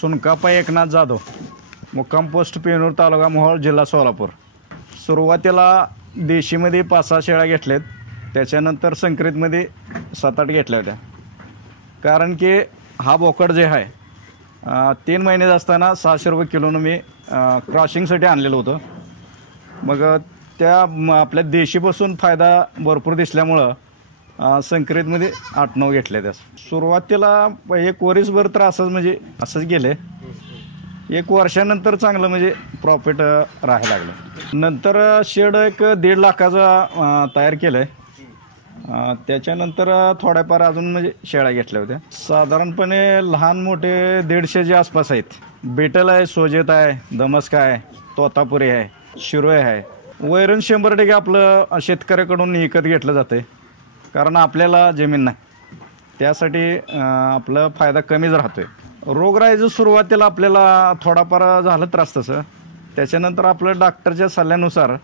सुनकापा एकनाथ जाधव, मुक्काम पोस्ट पेनूर, तालुका मोहोळ, जिल्हा सोलापूर. सुरुवातीला देशीमध्ये 5-6 शेळ्या घेतल्यात, त्याच्यानंतर संकरितमध्ये 7-8 घेतल्या होत्या. कारण की हा बोकड जे आहे 3 महिन्यात असताना 600 रुपये किलोनं मी क्रॉसिंगसाठी आणलेलं होतं. मग त्या आपल्या देशीपासून फायदा भरपूर दिसल्यामुळं संकरितमध्ये 8-9 घेतल्या. त्या सुरुवातीला एक वरीसभर तर असंच गेले. 1 वर्षानंतर चांगलं म्हणजे प्रॉफिट राहायला लागलं. नंतर शेड एक 1.5 लाखाचा तयार केलं आहे. त्याच्यानंतर थोड्याफार अजून म्हणजे शेळ्या घेतल्या होत्या. साधारणपणे लहान मोठे 150च्या आसपास आहेत. बेटल आहे, सोजेत आहे, दमस्क आहे, तोतापुरी आहे, शिरोय आहे. वैरण 100% आपलं शेतकऱ्याकडून विकत घेतलं जाते, कारण आपल्याला जमीन नाही, त्यासाठी आपला फायदा कमीच राहतोय. रोगराईचं सुरुवातीला आपल्याला थोडाफार झालं त्रास तसं. त्याच्यानंतर आपलं डॉक्टरच्या सल्ल्यानुसार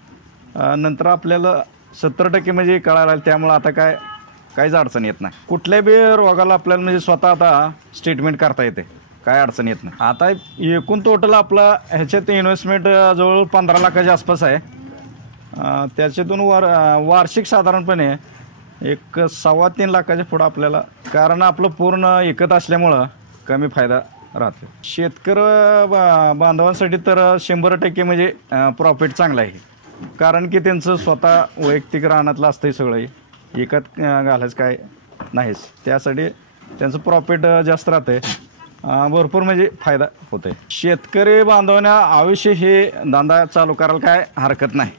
नंतर आपल्याला 70% म्हणजे कळायला लागलं. त्यामुळं आता काहीच अडचण येत नाही. कुठल्याही बी रोगाला आपल्याला म्हणजे स्वतः आता स्टेटमेंट करता येते, काय अडचण येत नाही. आता एकूण टोटल आपला ह्याच्यात इन्व्हेस्टमेंट जवळ 15 लाखाच्या आसपास आहे. त्याच्यातून वार्षिक साधारणपणे 1.25-3 लाखाच्या पुढं आपल्याला, कारण आपलं पूर्ण एकत असल्यामुळं कमी फायदा राहतो. शेतकरी बांधवांसाठी तर 100% म्हणजे प्रॉफिट चांगलं आहे. कारण की त्यांचं स्वतः वैयक्तिक रानातलं असतंय, सगळं एकत घालायचं काय नाहीच. त्यासाठी त्यांचं प्रॉफिट जास्त राहतंय, भरपूर म्हणजे फायदा होतोय. शेतकरी बांधवांना आयुष्य हे धंदा चालू करायला काय हरकत नाही.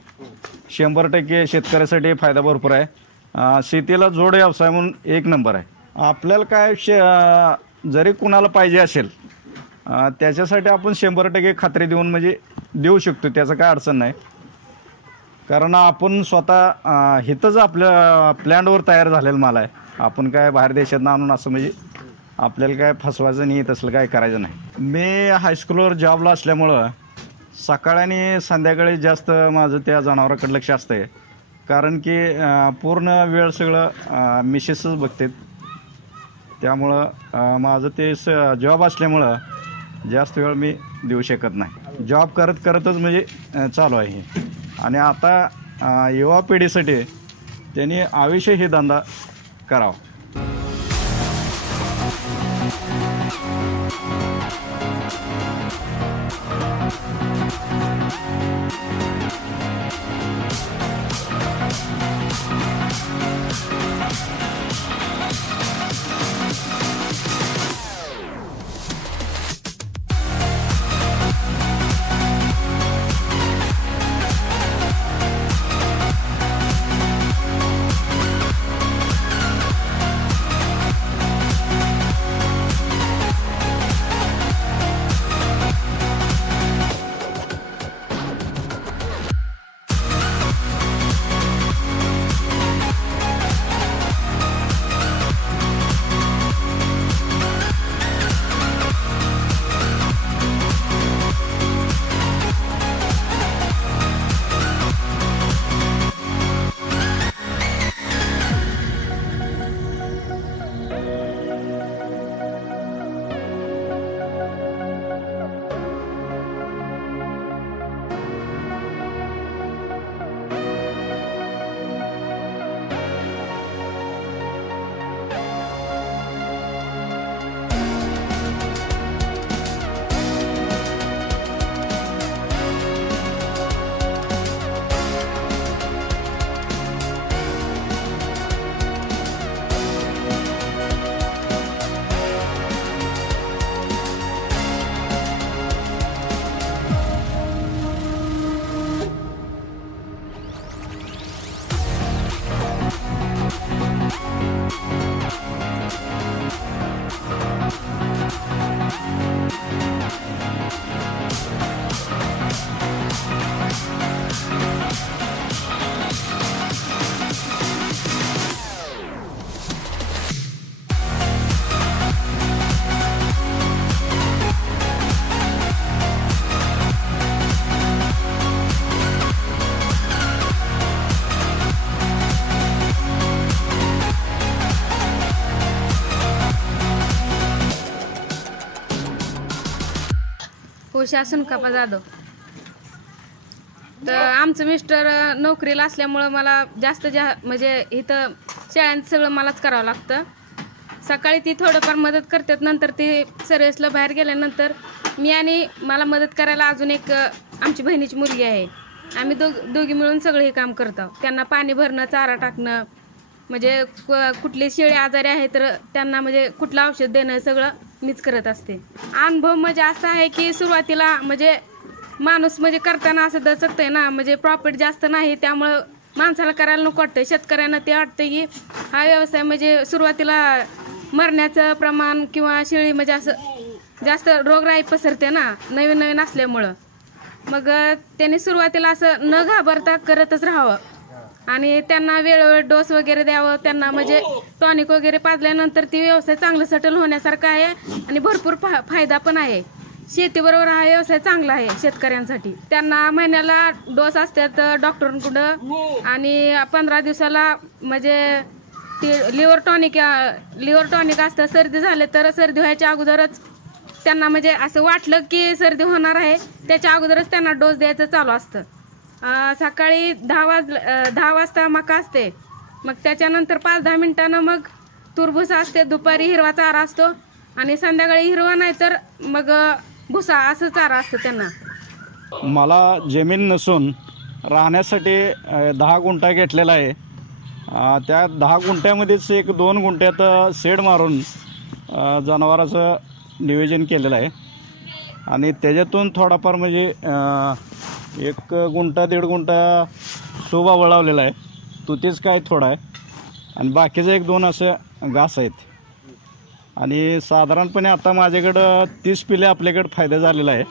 100% शेतकऱ्यासाठी फायदा भरपूर आहे. शेतीला जोड व्यवसाय म्हणून 1 नंबर आहे. आपल्याला काय जरी कुणाला पाहिजे असेल त्याच्यासाठी आपण 100% खात्री देऊन म्हणजे देऊ शकतो, त्याचं काय अडचण नाही. कारण आपण स्वतः इथंच आपल्या प्लॅनवर तयार झालेला माल आहे. आपण काय बाहेर देशात आणून असं म्हणजे आपल्याला काय फसवायचं नाही, तसलं काय करायचं नाही. मी हायस्कूलवर जॉबला असल्यामुळं सकाळी आणि संध्याकाळी जास्त माझं त्या जनावराकडे लक्ष असतंय. कारण की पूर्ण वेळ सगळं मिसेसच बघते. त्यामुळं माझं ते जॉब असल्यामुळं जास्त वेळ मी देऊ शकत नाही. जॉब करतच म्हणजे चालू आहे. आणि आता युवा पिढीसाठी त्यांनी आयुष्य हे धंदा करावा. उषा सुनकापा जाधव. तर आमचं मिस्टर नोकरीला असल्यामुळं मला जास्त म्हणजे इथं शेळ्यांचं सगळं मलाच करावं लागतं. सकाळी ती थोडंफार मदत करतात, नंतर ती सर्व्हिसला बाहेर गेल्यानंतर मी आणि मला मदत करायला अजून एक आमची बहिणीची मुलगी आहे. आम्ही दोघी मिळून सगळं हे काम करतो. त्यांना पाणी भरणं, चारा टाकणं, म्हणजे कुठली शेळी आजारी आहे तर त्यांना म्हणजे कुठलं औषध देणं सगळं मीच करत असते. अनुभव म्हणजे असा आहे की सुरुवातीला म्हणजे माणूस म्हणजे करताना असं दचकतंय ना, म्हणजे प्रॉफिट जास्त नाही, त्यामुळं माणसाला करायला नको वाटतंय. शेतकऱ्यांना ते वाटतं की हा व्यवसाय म्हणजे सुरुवातीला मरण्याचं प्रमाण किंवा शेळी म्हणजे असं जास्त रोगराई पसरते ना नवीन नवीन असल्यामुळं. मग त्यांनी सुरुवातीला असं न घाबरता करतच राहावं आणि त्यांना वेळोवेळ डोस वगैरे द्यावं. त्यांना म्हणजे टॉनिक वगैरे पाजल्यानंतर ती व्यवसाय चांगलं सेटल होण्यासारखं आहे आणि भरपूर फायदा पण आहे. शेतीबरोबर हा व्यवसाय चांगला आहे शेतकऱ्यांसाठी. त्यांना महिन्याला डोस असतात डॉक्टरांकडं आणि 15 दिवसाला म्हणजे ती लिव्हर टॉनिक असतं. सर्दी झाले तर सर्दी व्हायच्या अगोदरच त्यांना म्हणजे असं वाटलं की सर्दी होणार आहे त्याच्या अगोदरच त्यांना डोस द्यायचं चालू असतं. सकाळी 10 वाजता मका असते, मग त्याच्यानंतर 5-10 मिनिटानं मग तुरभुसा असते, दुपारी हिरवा चारा असतो आणि संध्याकाळी हिरवा नाही तर मग भुसा असं चारा असतं त्यांना. मला जमीन नसून राहण्यासाठी 10 गुंठा घेतलेला आहे. त्या 10 गुंठ्यामध्येच एक 2 गुंठ्यात शेड मारून जनावराचं नियोजन केलेलं आहे आणि त्याच्यातून थोडाफार म्हणजे 1 गुंठा 1.5 गुंठा शोभा वळवलेला आहे. तो तेच काय थोडा आहे आणि बाकीचं 1-2 असं घास आहेत. आणि साधारणपणे आता माझ्याकडं 30 पिले आपल्याकडं फायदा झालेला आहे.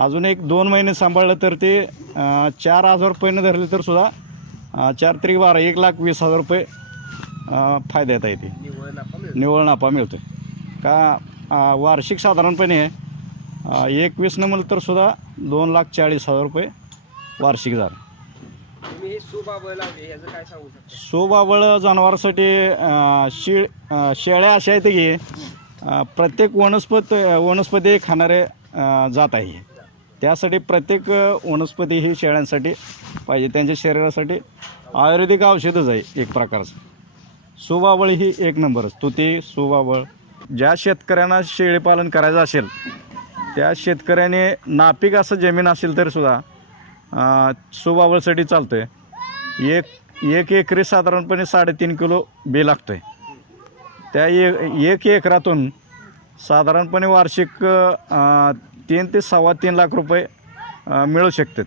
अजून 1-2 महिने सांभाळलं तर ते 4,000 रुपयानं धरले तर सुद्धा 4 त्रिक 12 1,20,000 रुपये फायदा येत आहे. ते निव्वळ नफा मिळतो का वार्षिक साधारणपणे 21 म्हणलं तर सुद्धा 2,40,000 रुपये वार्षिक झालं. सोबाबळ जनावरांसाठी शेळ्या अशा आहेत की प्रत्येक वनस्पती खाणारे जात आहे. त्यासाठी प्रत्येक वनस्पती ही शेळ्यांसाठी पाहिजे. त्यांच्या शरीरासाठी आयुर्वेदिक औषधच आहे एक प्रकारचं. सोबाबळ ही 1 नंबरच. तुती सोबाबळ ज्या शेतकऱ्यांना शेळीपालन करायचं असेल त्या शेतकऱ्याने नापीक असं जमीन असेल तर सुद्धा सोबाबळसाठी चालतं आहे. एक एकरी साधारणपणे 3.5 किलो बी लागतं आहे. त्या 1 एकरातून साधारणपणे वार्षिक 3 ते 3.25 लाख रुपये मिळू शकतात.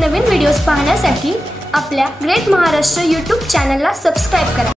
नवीन व्हिडिओज पाहण्यासाठी आपल्या ग्रेट महाराष्ट्र यूट्यूब चॅनलला सबस्क्राईब करा.